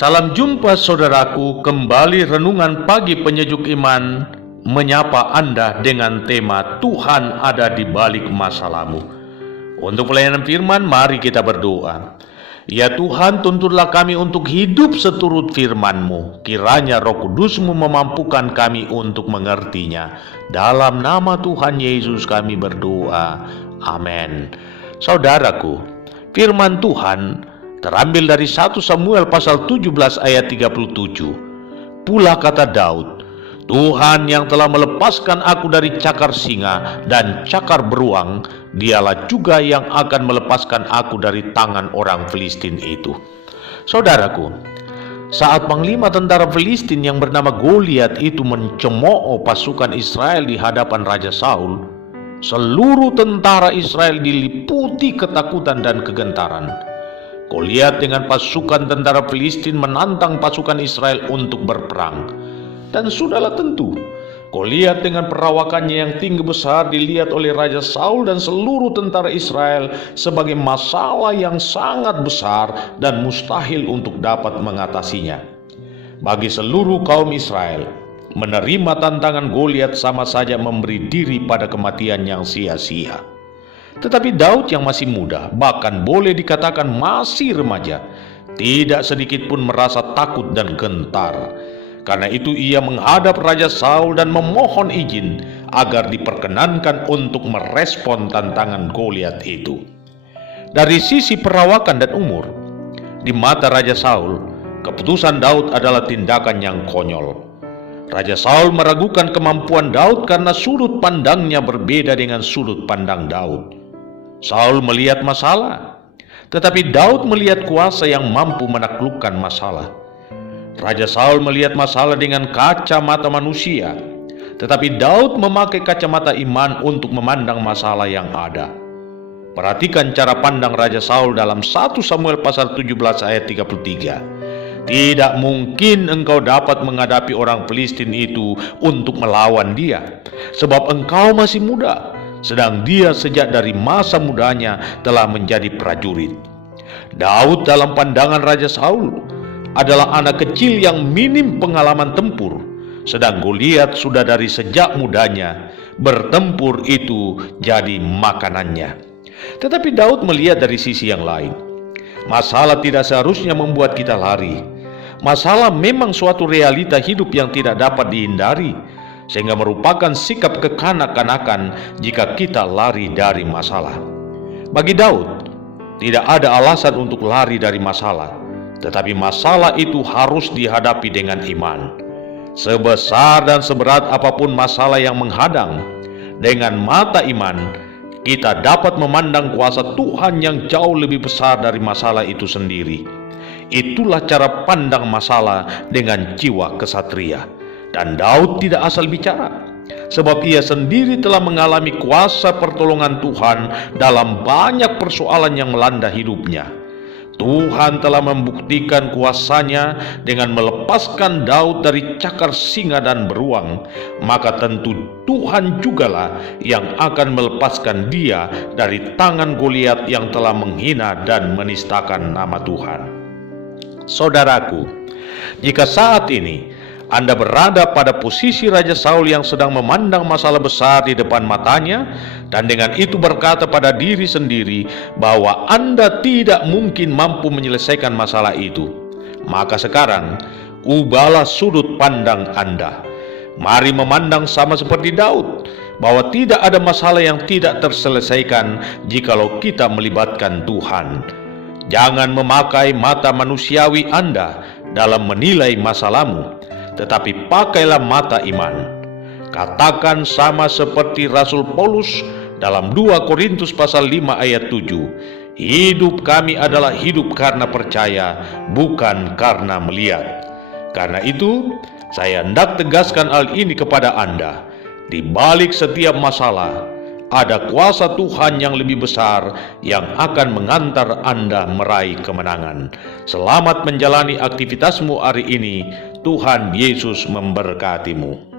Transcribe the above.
Salam jumpa saudaraku, kembali renungan pagi penyejuk iman menyapa Anda dengan tema Tuhan ada di balik masalahmu. Untuk pelayanan firman, mari kita berdoa. Ya Tuhan, tuntunlah kami untuk hidup seturut firman-Mu. Kiranya Roh Kudus-Mu memampukan kami untuk mengertinya. Dalam nama Tuhan Yesus kami berdoa. Amin. Saudaraku, firman Tuhan terambil dari 1 Samuel pasal 17 ayat 37. Pula kata Daud, Tuhan yang telah melepaskan aku dari cakar singa dan cakar beruang, dialah juga yang akan melepaskan aku dari tangan orang Filistin itu. Saudaraku, saat panglima tentara Filistin yang bernama Goliat itu mencemooh pasukan Israel di hadapan Raja Saul, seluruh tentara Israel diliputi ketakutan dan kegentaran. Goliat dengan pasukan tentara Filistin menantang pasukan Israel untuk berperang. Dan sudahlah tentu, Goliat dengan perawakannya yang tinggi besar dilihat oleh Raja Saul dan seluruh tentara Israel sebagai masalah yang sangat besar dan mustahil untuk dapat mengatasinya. Bagi seluruh kaum Israel, menerima tantangan Goliat sama saja memberi diri pada kematian yang sia-sia. Tetapi Daud yang masih muda, bahkan boleh dikatakan masih remaja, tidak sedikit pun merasa takut dan gentar. Karena itu ia menghadap Raja Saul dan memohon izin agar diperkenankan untuk merespon tantangan Goliat itu. Dari sisi perawakan dan umur, di mata Raja Saul, keputusan Daud adalah tindakan yang konyol. Raja Saul meragukan kemampuan Daud karena sudut pandangnya berbeda dengan sudut pandang Daud. Saul melihat masalah, tetapi Daud melihat kuasa yang mampu menaklukkan masalah. Raja Saul melihat masalah dengan kacamata manusia, tetapi Daud memakai kacamata iman untuk memandang masalah yang ada. Perhatikan cara pandang Raja Saul dalam 1 Samuel pasal 17 ayat 33. Tidak mungkin engkau dapat menghadapi orang Filistin itu untuk melawan dia, sebab engkau masih muda, sedang dia sejak dari masa mudanya telah menjadi prajurit. Daud dalam pandangan Raja Saul adalah anak kecil yang minim pengalaman tempur, sedang Goliat sudah dari sejak mudanya bertempur itu jadi makanannya. Tetapi Daud melihat dari sisi yang lain. Masalah tidak seharusnya membuat kita lari. Masalah memang suatu realita hidup yang tidak dapat dihindari, sehingga merupakan sikap kekanak-kanakan jika kita lari dari masalah. Bagi Daud, tidak ada alasan untuk lari dari masalah, tetapi masalah itu harus dihadapi dengan iman. Sebesar dan seberat apapun masalah yang menghadang, dengan mata iman, kita dapat memandang kuasa Tuhan yang jauh lebih besar dari masalah itu sendiri. Itulah cara pandang masalah dengan jiwa kesatria. Dan Daud tidak asal bicara, sebab ia sendiri telah mengalami kuasa pertolongan Tuhan dalam banyak persoalan yang melanda hidupnya. Tuhan telah membuktikan kuasanya dengan melepaskan Daud dari cakar singa dan beruang, maka tentu Tuhan jugalah yang akan melepaskan dia dari tangan Goliat yang telah menghina dan menistakan nama Tuhan. Saudaraku, jika saat ini Anda berada pada posisi Raja Saul yang sedang memandang masalah besar di depan matanya, dan dengan itu berkata pada diri sendiri bahwa Anda tidak mungkin mampu menyelesaikan masalah itu, maka sekarang ubahlah sudut pandang Anda. Mari memandang sama seperti Daud, bahwa tidak ada masalah yang tidak terselesaikan jikalau kita melibatkan Tuhan. Jangan memakai mata manusiawi Anda dalam menilai masalahmu, tetapi pakailah mata iman. Katakan sama seperti Rasul Paulus dalam 2 Korintus pasal 5 ayat 7. Hidup kami adalah hidup karena percaya, bukan karena melihat. Karena itu, saya hendak tegaskan hal ini kepada Anda. Di balik setiap masalah, ada kuasa Tuhan yang lebih besar yang akan mengantar Anda meraih kemenangan. Selamat menjalani aktivitasmu hari ini. Tuhan Yesus memberkatimu.